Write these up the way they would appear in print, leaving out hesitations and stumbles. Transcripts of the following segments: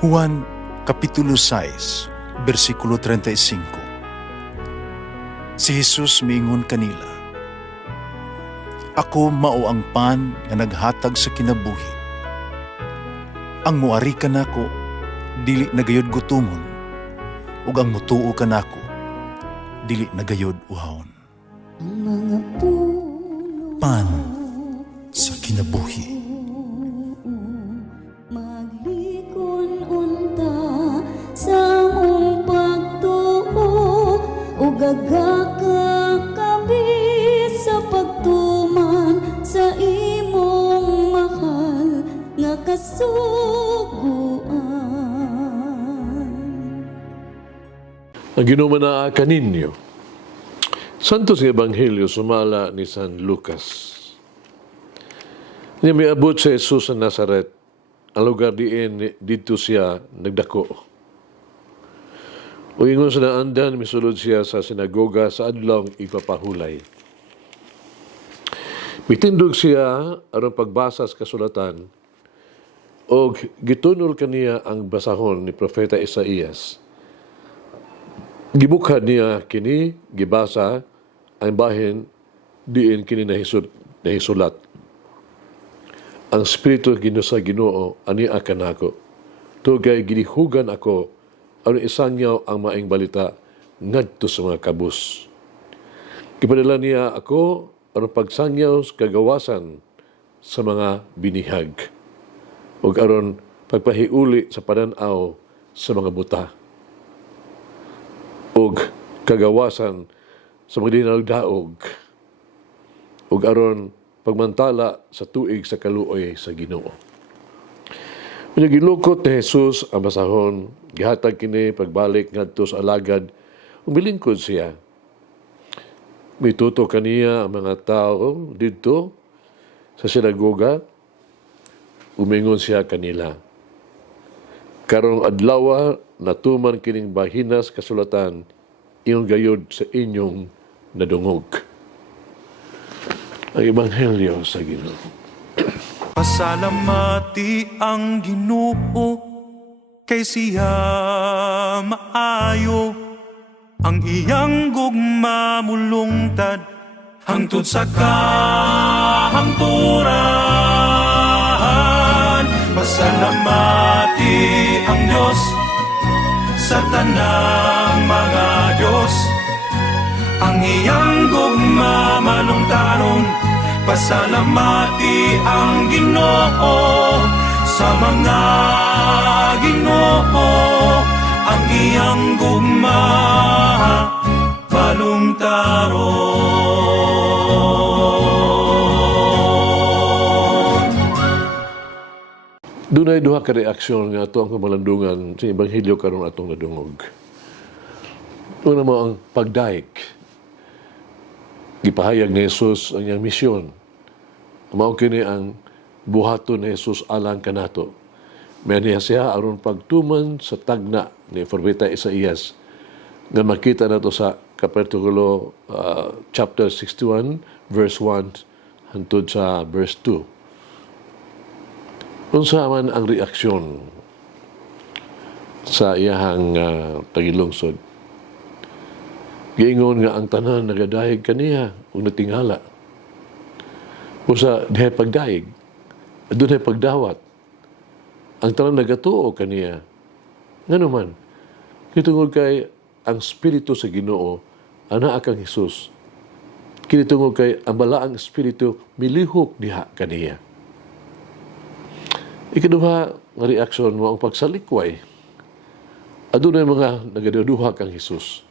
Juan Kapitulo 6, versikulo 35. Si Jesus miingon kanila, "Ako mao ang pan nga naghatag sa kinabuhi. Ang muari kanako dili nagayod gutomon, ug ang mutuo kanako dili nagayod uhawon." Ang mga puno Pan sa kinabuhi. maglikon unta sa mong pagtuo ug gagaka kami sa pagtuman sa imong mahal nga kasuguan. Ang ginumanaa kaninyo. Santos nga Ebanghelyo sumala ni San Lucas. Niya may abot sa Jesus sa Nazaret, ang lugar diin dito siya nagdako. O ingon sa naandan, misulod siya sa sinagoga sa adlong ipapahulay. Mitindog siya aron pagbasa sa kasulatan o gitunol kaniya ang basahon ni Propeta Isaías. Gibukhad niya kini, gibasa ang bahin diin kini nahisulat. Ang Espiritu sa Ginoo ani akan ako. Tugay ginihugan ako aron isangyaw ang maing balita ngadto sa mga kabus. Gipadala niya ako aron pagsangyaw sa kagawasan sa mga binihag ug aron pagpahiuli sa panan-aw sa mga buta ug kagawasan sa mga dinaldaog ug aron pagmantala sa tuig sa kaluoy sa Ginoo. Unya gilukot ni Jesus ang basahon, gihatag kini pagbalik ngadto sa alagad, ug milingkod siya. Mituto kaniya ang mga tao didto sa sinagoga, umingon siya kanila. Karong adlaw natuman kining bahinas kasulatan inyong gayod sa inyong nadungog. Ang Ebanghelyo sa Ginoo. Pasalamati ang Ginoo kay siya maayo, ang iyang gugma mulungtad hangtod sa kahangturan. Pasalamati ang Diyos sa tanang mga Diyos, ang iyang gugma malungtaron. Pasalamati ang Ginoo sa mga Ginoo, ang iyang gugma malungtaron. Dunay duha ka reaksyon nga ato ang kamalandungan sa Ebanghelyo karon atong nadungog. Una mo ang pagdaig. Gipahayag ni Jesus ang iyang misyon. Mao kini ang buhaton ni Jesus alang kanato. May niya siya aron pagtuman sa tagna ni Propeta Isaías nga makita nato sa kapitulo chapter 61 verse 1 hangtod sa verse 2. Unsa man ang reaksyon sa iyahang pagilungsod? Giingon nga ang tanan nagadayeg kaniya ug natingala. Usa dihay pagdaig, adunay pagdawat. Ang tanan nagatuo kaniya. Ngano man, kitungod kay ang Espiritu sa Ginoo ana kang Hesus. Kitungod kay ang balaang Espiritu milihok diha kaniya. Ikaduha nga reaksyon mo ang pagsalikway. Adunay mga nagaduduha kang Hesus.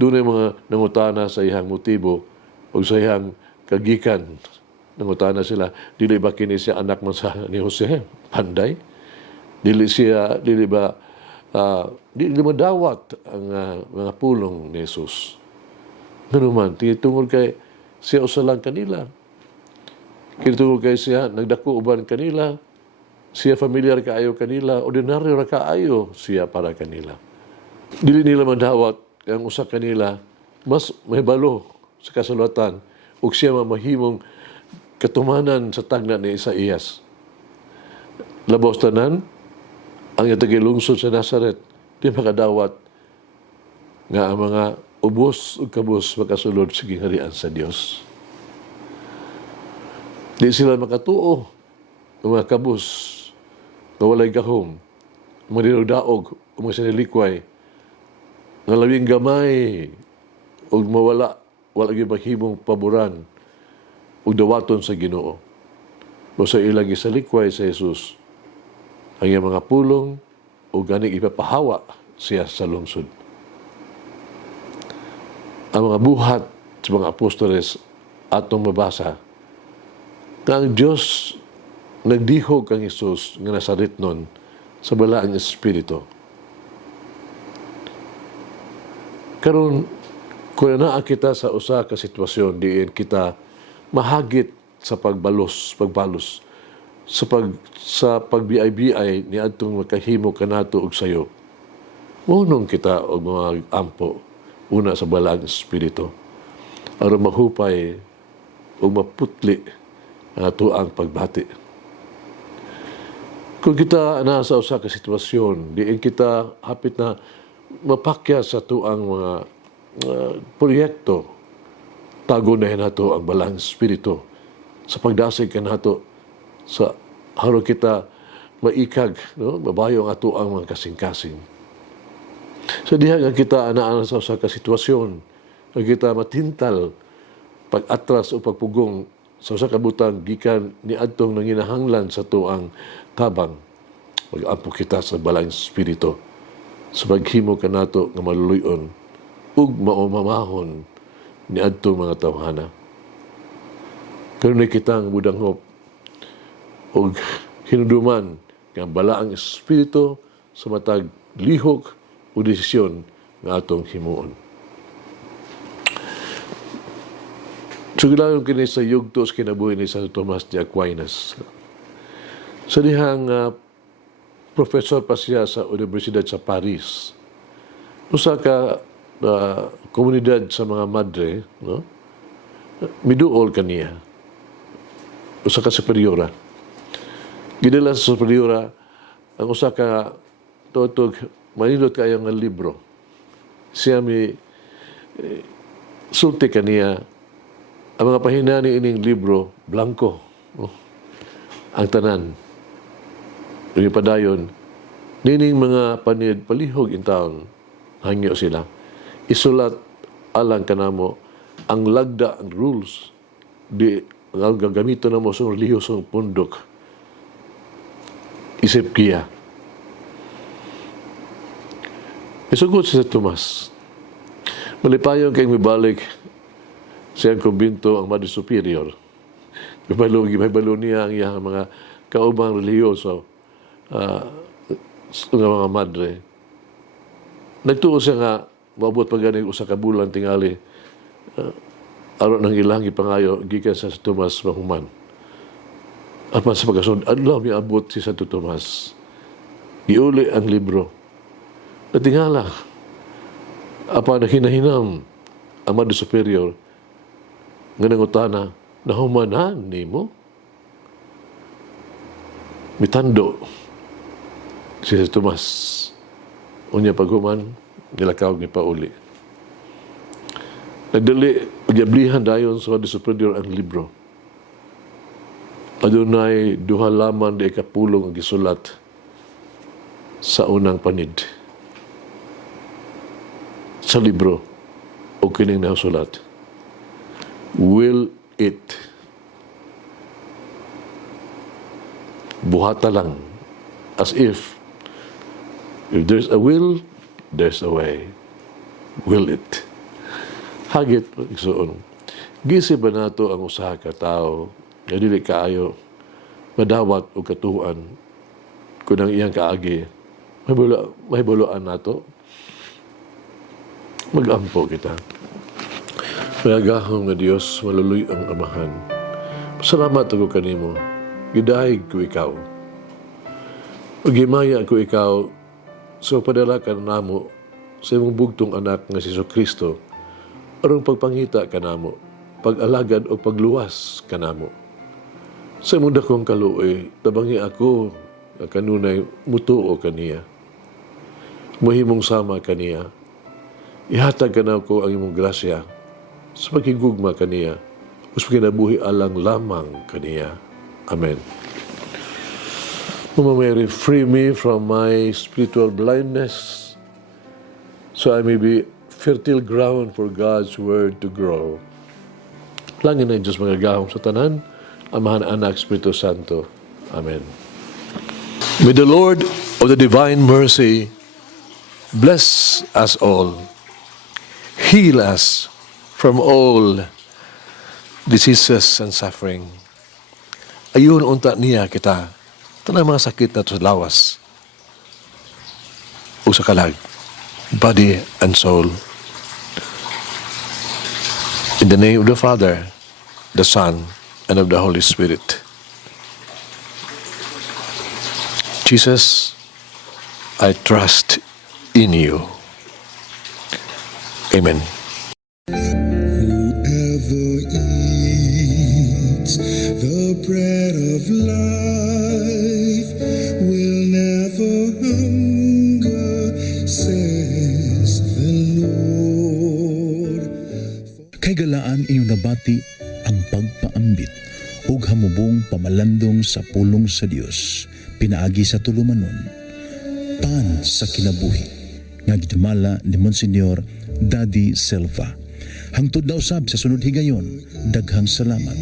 Dunay mga nangutana sa iyang motibo o sa iyang kagikan. Nangutana sila, dili ba kini siya anak man sa ni Jose? Panday? Dili ba madawat ang mga pulong ni Jesus? Ngano man, tungod kay siya usa lang kanila. Tungod kay siya nagdako uban kanila. Siya familiar kaayo kanila, ordinaryo ra kaayo siya para kanila. Dili nila madawat ang usa kanila mas mahibalo sa kasulatan ug siya mamahimong katumanan sa tagna ni Isaías. Labos tanan, ang yatagay lungsod sa Nazareth, di makadawat nga ang mga ubos o kabos makasulod sa gingharian sa Dios. Di sila makatuo ang mga kabos na walay gahom, mga daog o mga sinilikway, nga labing gamay o mawala, wala gibahimong paboran o dawaton sa Ginoo. O sa ilang isalikway sa Jesus, ang iyang mga pulong o ganing ipapahawa siya sa lungsod. Ang mga buhat sa mga apostoles atong mabasa na ang Diyos nagdihog kang Jesus nga nasarit nun sa balaang Espiritu. Karon kung naa kita sa usa ka sitwasyon diin kita mahagit sa pagbalos sa pagbiay-biay ni adtong makahimo kanato og sayo. Munong kita og mga ampo una sa balaang Espiritu aron mahupay o maputli ang atuang pagbati. Kung kita nasa usa ka sitwasyon, diin kita hapit na mapakya sa tuang mga proyekto, tagunahin nato ang balaang Espiritu sa pagdasig kanato sa harong kita maikag, no? Mabayo ang atuang mga kasing-kasing. Sa diha nga kita anaan sa usa ka sitwasyon, nga kita matintal pag-atras o pagpugong sa usa ka butang gikan ni adtong nanginahanglan sa tuang tabang. Mag-ampo kita sa balaang Espiritu sa paghimo kanato nga maluluyon ug maumamahon ni adtong mga tawhana. Karon kitang budanghop og hinuduman nga balaang Espiritu sa matag lihok o desisyon nga atong himuon. Sugilayon kini sa yugto sa kinabuhi ni Santo Tomas de Aquinas. Sa dihang professor pa siya sa Universidad sa Paris. Usa ka komunidad sa mga madre, no? Miduol kaniya. Usa ka superiora. Gidala sa superiora ang usa ka totog manindot kayo nga libro. Siya mi sulti kaniya ang mga pahinani ining libro blanco. No? Ang tanan. Yung padayon, nining mga panid palihog in town, hangyo sila. Isulat alang kanamo ang lagda, ang rules, di ang gagamito na mo sa relihiyosong pundok. Isip kiya. Isugod si Tomas. Malipayon kayong mibalik siyang kumbinto ang Madre Superior. May niya ang iyang mga kaubang relihiyoso ng mga madre. Nagtuo siya nga maabot pa ganing usa ka bulan tingali aron nang ilang ipangayo gikan sa Tomas Mahuman. Apan sa pagkasunod, adlaw miabot si Santo Tomas. Iuli ang libro. Natingala. Apan hinahinam ang Madre Superior nga nangutana, nahumanan nimo? Mitando si Tomas. Unya paghuman, nilakaw ni pauli. Nagdali, pagyablihan dayon sa Madre Superior ang libro. Adunay duha lamang di ikapulong ang gisulat sa unang panid. Sa libro, o kining nasulat. Will it. Buhata lang. As if there's a will, there's a way. Will it. Hagit, igsoon. Gisi ba nato ang usaha ka tao nga dili kaayo madawat o katuan kung ang iyang kaagi mahibuloan nato? Mag-ampo kita. Mayagahong nga Diyos, maluluy ang amahan. Salamat ako kanimo. Gidahig ko ikaw. Ugimaya ko ikaw sa padala ka namo sa imong bugtong anak nga si Kristo arong pagpangita ka namo, pag-alagad o pagluwas ka namo. Sa imong dakong kaluoy, tabangi ako kanunay mutuo kaniya. Mahimong sama kaniya. Ihatag ka na ko ang imong grasya sa pagkigugma kaniya. Us kinabuhi alang lamang kaniya. Amen. Mama Mary, free me from my spiritual blindness so I may be fertile ground for God's word to grow. Langin na Diyos mga gahom sa tanan, Amahan, Anak, Espiritu Santo. Amen. May the Lord of the divine mercy bless us all, heal us from all diseases and suffering. Ayun unta niya kita, tanang mga sakit na to sa lawas, o sa kalag, body and soul. In the name of the Father, the Son, and of the Holy Spirit. Jesus, I trust in you. Amen. Whoever eats the bread of life will never hunger, says the Lord. Kay galaan inyong nabati ang pagpaambit ug hamubong pamalandong sa pulong sa Dios pinaagi sa tulumanon pan sa kinabuhi nga gidumala ni Monsignor Daddy Silva. Hangtod na usab sa sunod higayon, daghang salamat.